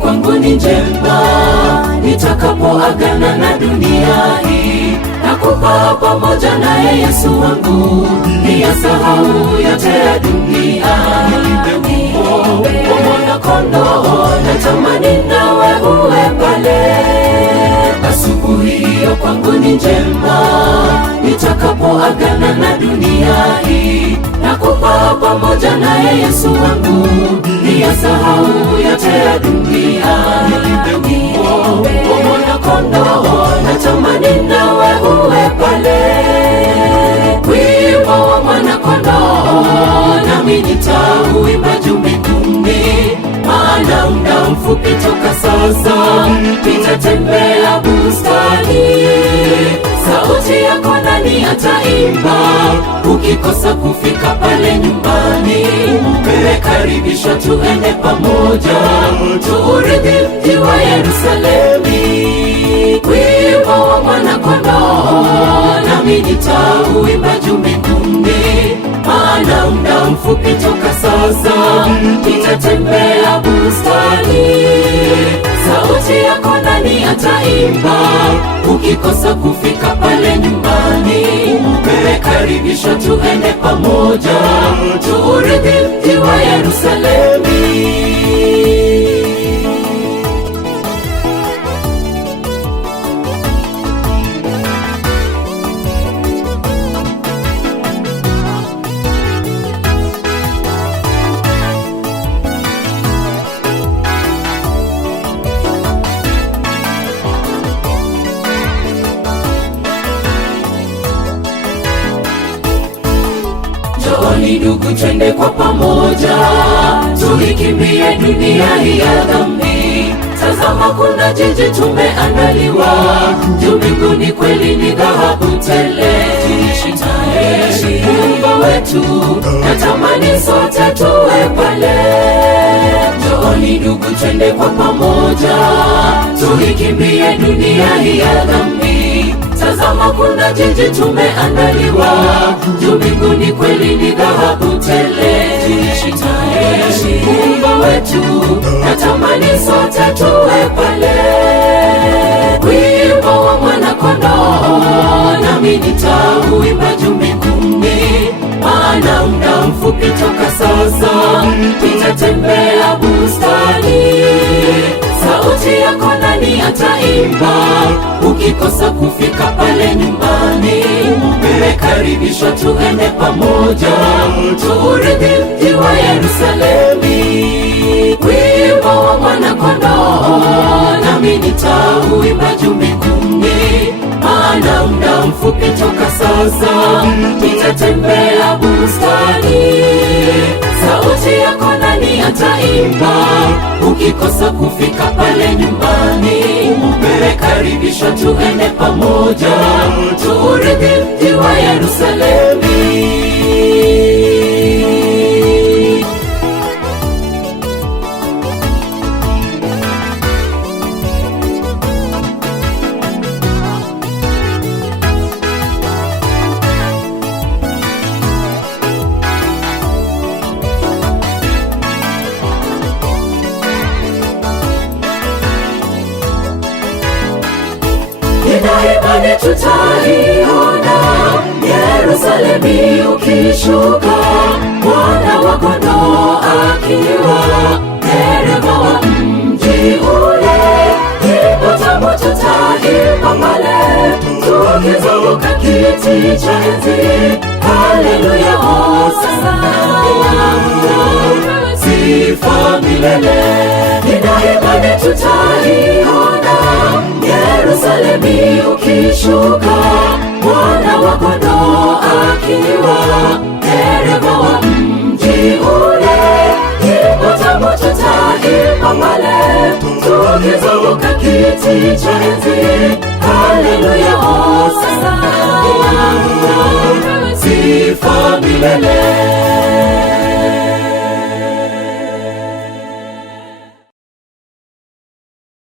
kwangu ni njema, nitakapoagana na dunia hii, nakufa pamoja naye Yesu wangu, niyasahau yote ya dunia. O Mwana-Kondoo, natamani nawe uwe pale. Asubuhi hiyo kwangu ni njema, nitakapoagana na dunia hii, nakufa pamoja naye Yesu wangu, niyasahau yote ya dunia. O Mwana-Kondoo, natamani nawe uwe pale. Wimbo wa Mwana-Kondoo nami nitauimba juu mbinguni, maana muda mfupi toka sasa nitatembea bustani. Sauti yako nani ataimba? Ukikosa kufika pale nyumbani, umekaribishwa tuende pamoja, tuurithi mji wa Yerusalemu. Wimbo wa Mwana-Kondoo nami nitauimba juu mbinguni, maana muda mfupi toka sasa nitatembea bustani. Sauti yako nani ataimba? Ukikosa kufika pale nyumbani, umekaribishwa tuende pamoja, tuurithi mji wa Yerusalemu. Njooni ndugu, twende kwa pamoja, tuikimbie dunia hii ya dhambi. Tazama kuna jiji tumeandaliwa, juu mbinguni kweli ni dhahabu tele. Tuishi naye Muumba wetu, natamani sote tuwe pale. Njooni ndugu, twende kwa pamoja, tuikimbie dunia hii ya dhambi. Tazama kuna jiji tumeandaliwa, juu mbinguni kweli ni dhahabu tele. Tuishi naye Muumba wetu, natamani sote tuwe pale. Wimbo wa Mwana-Kondoo nami nitauimba juu mbinguni, maana muda mfupi toka sasa nitatembea bustani. Sauti yako nani ataimba? Ukikosa kufika pale nyumbani, umekaribishwa tuende pamoja, tuurithi mji wa Yerusalemu. Wimbo wa Mwana-Kondoo nami nitauimba juu mbinguni, maana muda mfupi toka sasa nitatembea bustani. Sauti yako nani ataimba? Ukikosa kufika pale nyumbani, umekaribishwa tuende pamoja, tuurithi mji wa Yerusalemu. Nina imani tutaiona Yerusalemu ukishuka, Mwana-Kondoo akiwa dereva wa mji ule. Nyimbo tamu tutaimba pale, tukizunguka kiti cha enzi. Haleluya, hosana, sifa milele. Nina imani tutaiona Yerusalemu ukishuka, Mwana-Kondoo akiwa dereva wa mji ule. Nyimbo tamu tutaimba pale, tukizunguka kiti cha enzi. Haleluya, hosana, sifa milele.